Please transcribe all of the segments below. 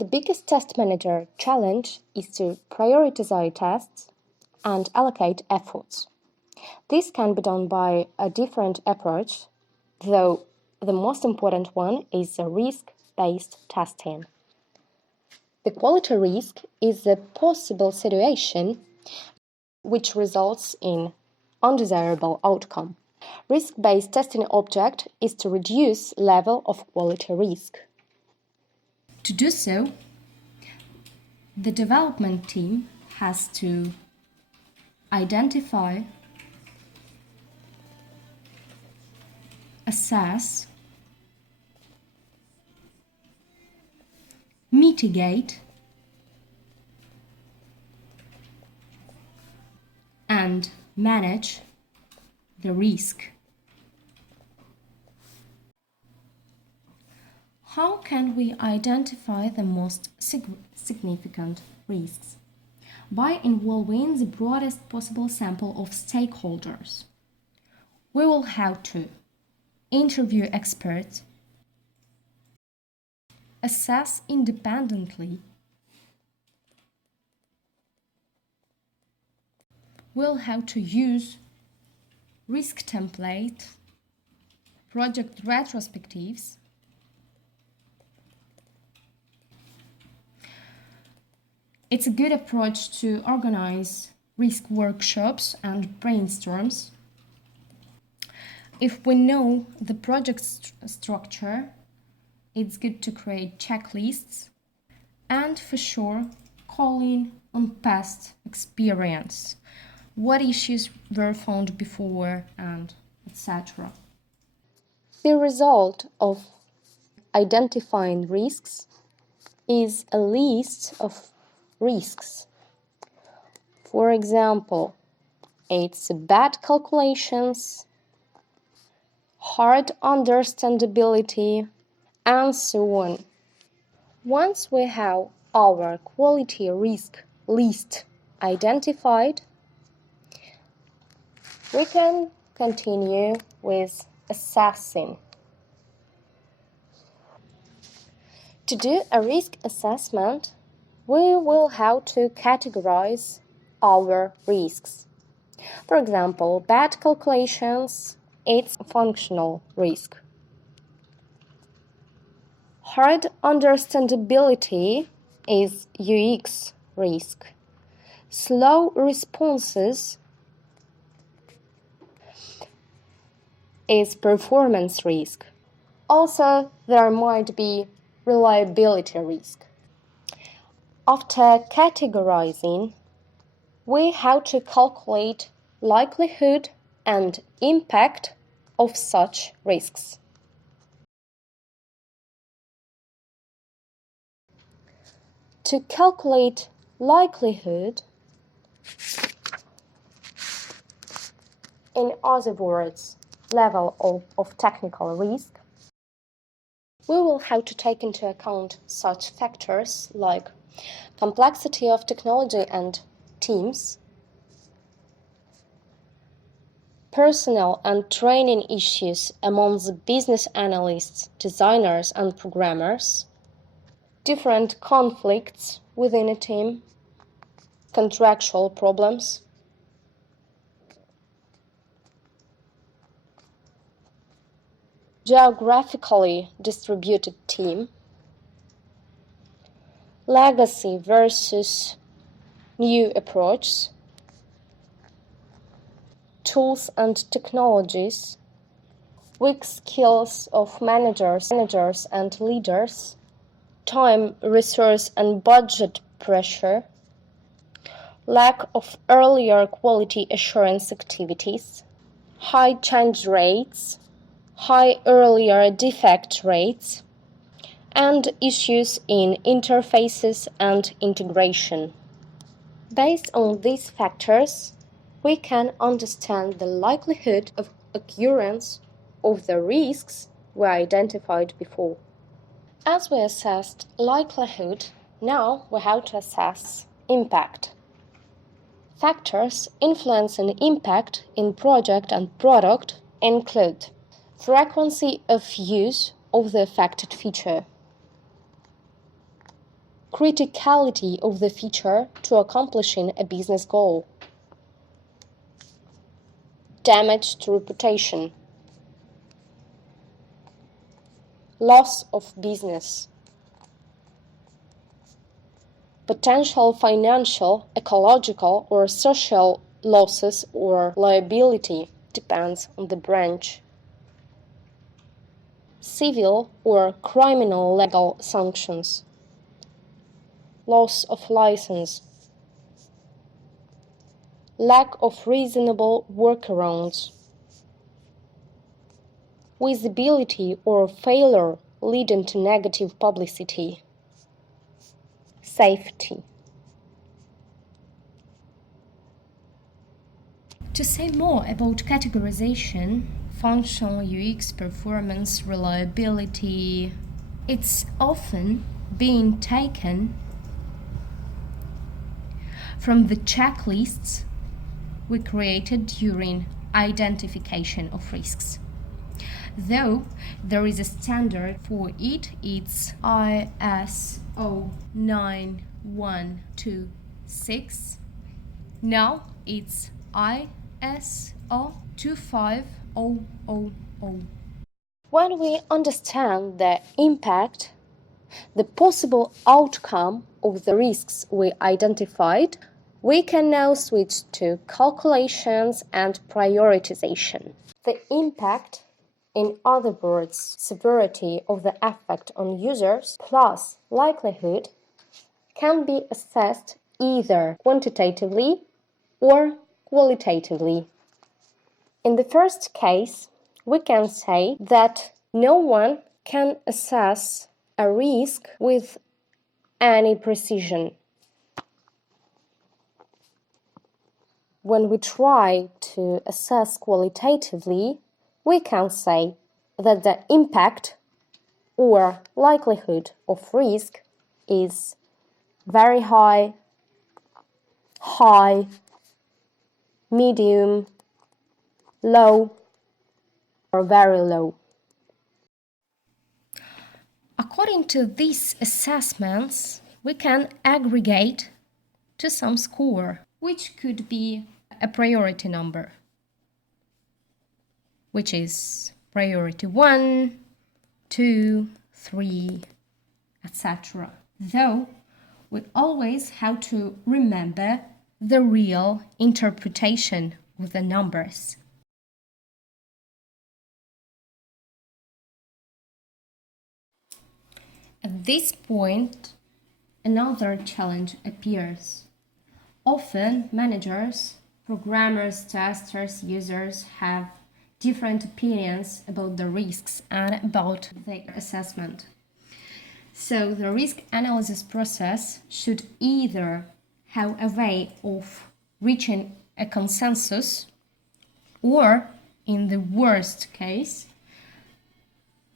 The biggest test manager challenge is to prioritize tasks and allocate efforts. This can be done by a different approach, though the most important one is a risk-based testing. The quality risk is a possible situation which results in undesirable outcome. Risk-based testing object is to reduce level of quality risk. To do so, the development team has to identify, assess, mitigate, and manage the risk. How can we identify the most significant risks? By involving the broadest possible sample of stakeholders. We will have to interview experts, assess independently, we'll have to use risk template, project retrospectives, it's a good approach to organize risk workshops and brainstorms. If we know the project structure, it's good to create checklists and for sure calling on past experience. What issues were found before and etc. The result of identifying risks is a list of risks. For example, it's bad calculations, hard understandability, and so on. Once we have our quality risk list identified, we can continue with assessing. To do a risk assessment, we will have to categorize our risks. For example, bad calculations, it's functional risk. Hard understandability is UX risk. Slow responses is performance risk. Also, there might be reliability risk. After categorizing, we have to calculate likelihood and impact of such risks. To calculate likelihood, in other words, level of technical risk, we will have to take into account such factors like complexity of technology and teams, personnel and training issues among the business analysts, designers and programmers, different conflicts within a team, contractual problems, geographically distributed team, legacy versus new approach, tools and technologies, weak skills of managers and leaders, time, resource and budget pressure, lack of earlier quality assurance activities, high change rates, high earlier defect rates, and issues in interfaces and integration. Based on these factors, we can understand the likelihood of occurrence of the risks we identified before. As we assessed likelihood, now we have to assess impact. Factors influencing impact in project and product include frequency of use of the affected feature, criticality of the feature to accomplishing a business goal. Damage to reputation. Loss of business. Potential financial, ecological, or social losses or liability depends on the branch. Civil or criminal legal sanctions. Loss of license. Lack of reasonable workarounds. Visibility or failure leading to negative publicity. Safety. To say more about categorization, functional UX, performance, reliability, it's often being taken from the checklists we created during identification of risks. Though there is a standard for it, it's ISO 9126. Now it's ISO 25000. When we understand the impact, the possible outcome of the risks we identified, we can now switch to calculations and prioritization. The impact, in other words, severity of the effect on users plus likelihood, can be assessed either quantitatively or qualitatively. In the first case, we can say that no one can assess a risk with any precision. When we try to assess qualitatively, we can say that the impact or likelihood of risk is very high, high, medium, low, or very low. According to these assessments, we can aggregate to some score, which could be a priority number, which is priority 1, 2, 3, etc. Though we always have to remember the real interpretation of the numbers. At this point, another challenge appears. Often, managers, programmers, testers, users have different opinions about the risks and about the assessment. So, the risk analysis process should either have a way of reaching a consensus or, in the worst case,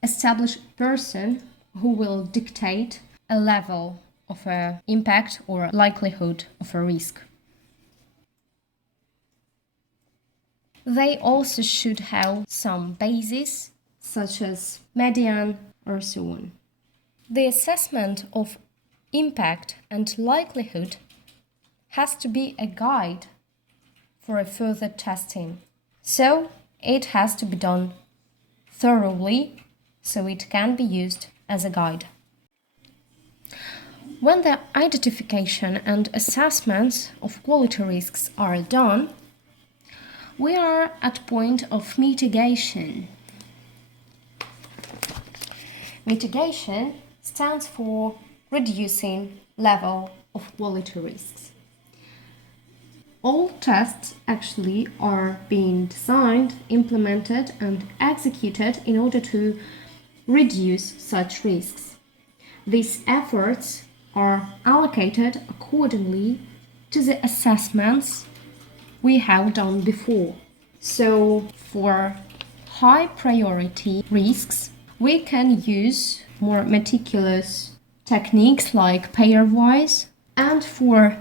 establish a person who will dictate a level of impact or likelihood of a risk. They also should have some basis, such as median or so on. The assessment of impact and likelihood has to be a guide for a further testing. So it has to be done thoroughly so it can be used as a guide. When the identification and assessments of quality risks are done, we are at point of mitigation. Mitigation stands for reducing level of quality risks. All tests actually are being designed, implemented, and executed in order to reduce such risks. These efforts are allocated accordingly to the assessments we have done before. So, for high priority risks, we can use more meticulous techniques like pairwise, and for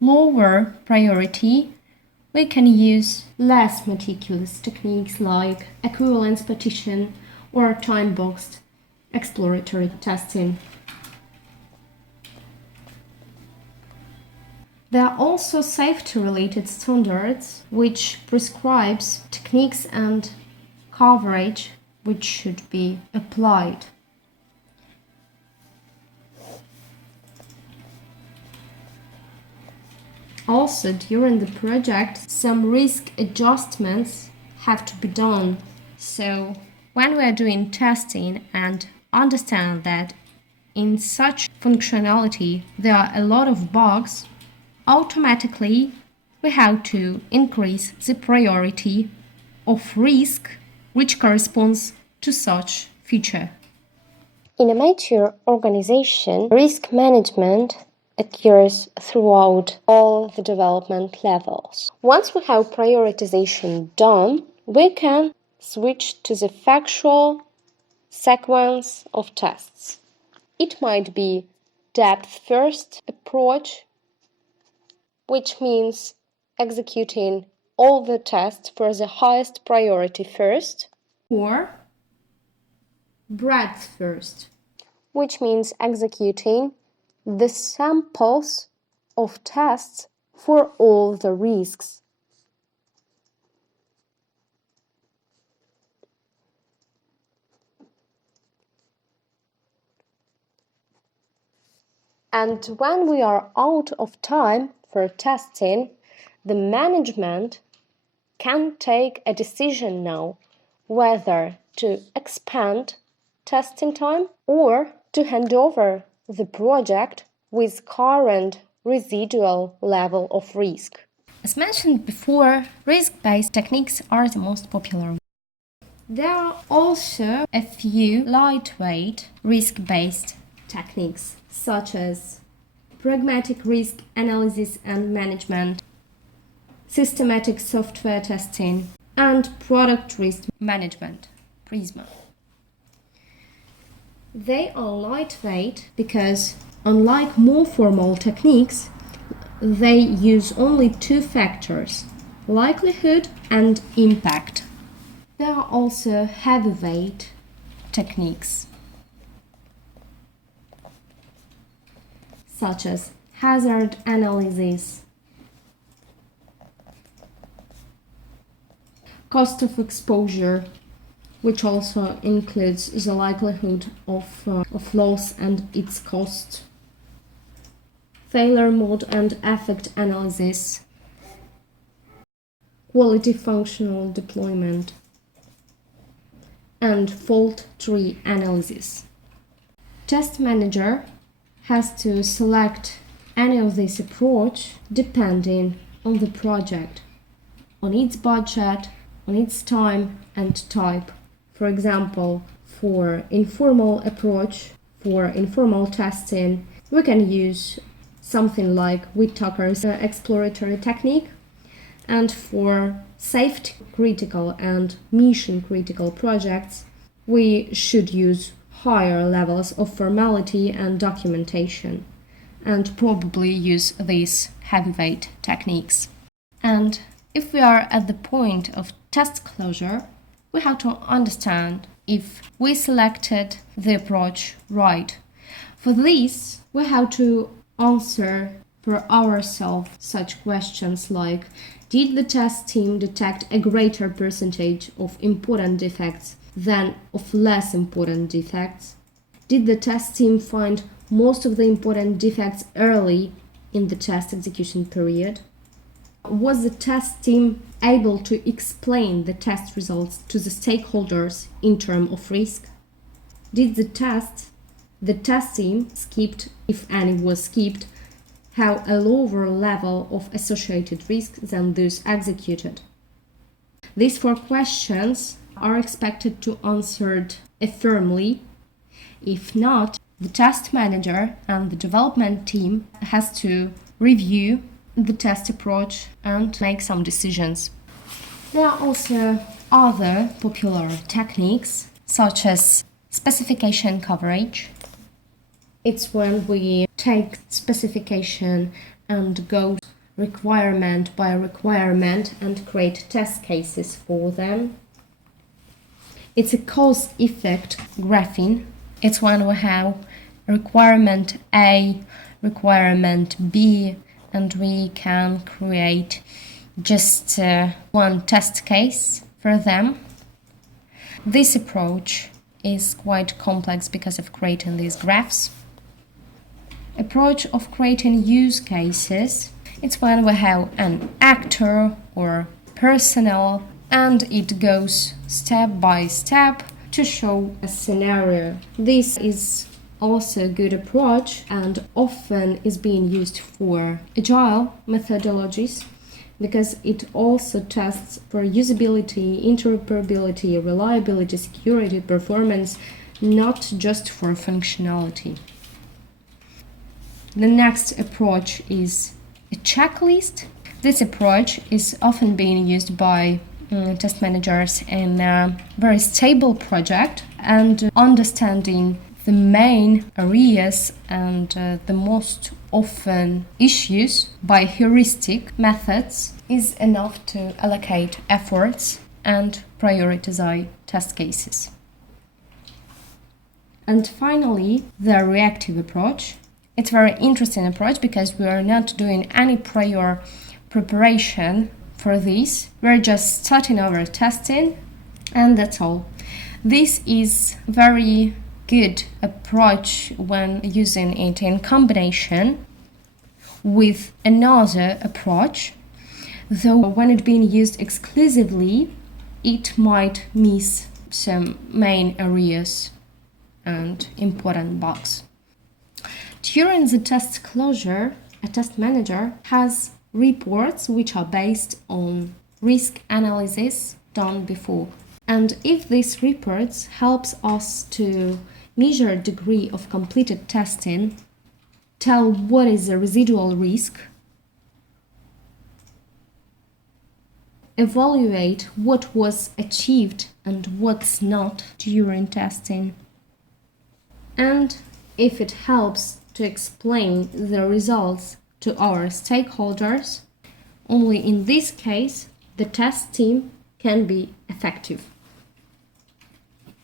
lower priority, we can use less meticulous techniques like equivalence partition or time-boxed exploratory testing. There are also safety-related standards which prescribes techniques and coverage which should be applied. Also, during the project, some risk adjustments have to be done. So, when we are doing testing and understand that in such functionality there are a lot of bugs, automatically we have to increase the priority of risk which corresponds to such feature. In a mature organization, risk management occurs throughout all the development levels. Once we have prioritization done, we can switch to the factual sequence of tests. It might be depth-first approach, which means executing all the tests for the highest priority first, or breadth first, which means executing the samples of tests for all the risks. And when we are out of time for testing, the management can take a decision now whether to expand testing time or to hand over the project with current residual level of risk. As mentioned before, risk-based techniques are the most popular. There are also a few lightweight risk-based techniques, such as pragmatic risk analysis and management, systematic software testing, and product risk management, PRISMA. They are lightweight because, unlike more formal techniques, they use only two factors, likelihood and impact. There are also heavyweight techniques, such as hazard analysis, cost of exposure, which also includes the likelihood of loss and its cost, failure mode and effect analysis, quality functional deployment, and fault tree analysis. Test manager has to select any of this approach depending on the project, on its budget, on its time and type. For example, for informal approach, for informal testing, we can use something like Whitaker's exploratory technique, and for safety critical and mission critical projects, we should use higher levels of formality and documentation, and probably use these heavyweight techniques. And if we are at the point of test closure, we have to understand if we selected the approach right. For this, we have to answer for ourselves such questions like: did the test team detect a greater percentage of important defects than of less important defects? Did the test team find most of the important defects early in the test execution period? Was the test team able to explain the test results to the stakeholders in terms of risk? Did the test team skipped, if any was skipped, have a lower level of associated risk than those executed? These four questions are expected to answered affirmatively. If not, the test manager and the development team has to review the test approach and make some decisions. There are also other popular techniques, such as specification coverage. It's when we take specification and go requirement by requirement and create test cases for them. It's a cause-effect graphing. It's when we have requirement A, requirement B, and we can create just one test case for them. This approach is quite complex because of creating these graphs. Approach of creating use cases, it's when we have an actor or personnel and it goes step by step to show a scenario. This is also a good approach and often is being used for agile methodologies because it also tests for usability, interoperability, reliability, security, performance, not just for functionality. The next approach is a checklist. This approach is often being used by test managers in a very stable project, and understanding the main areas and the most often issues by heuristic methods is enough to allocate efforts and prioritize test cases. And finally, the reactive approach. It's a very interesting approach because we are not doing any prior preparation for this. We're just starting our testing and that's all. This is very good approach when using it in combination with another approach, though when it being used exclusively, it might miss some main areas and important bugs. During the test closure, a test manager has reports which are based on risk analysis done before. And if these reports helps us to measure degree of completed testing, tell what is the residual risk, evaluate what was achieved and what's not during testing, and if it helps to explain the results to our stakeholders, only in this case the test team can be effective.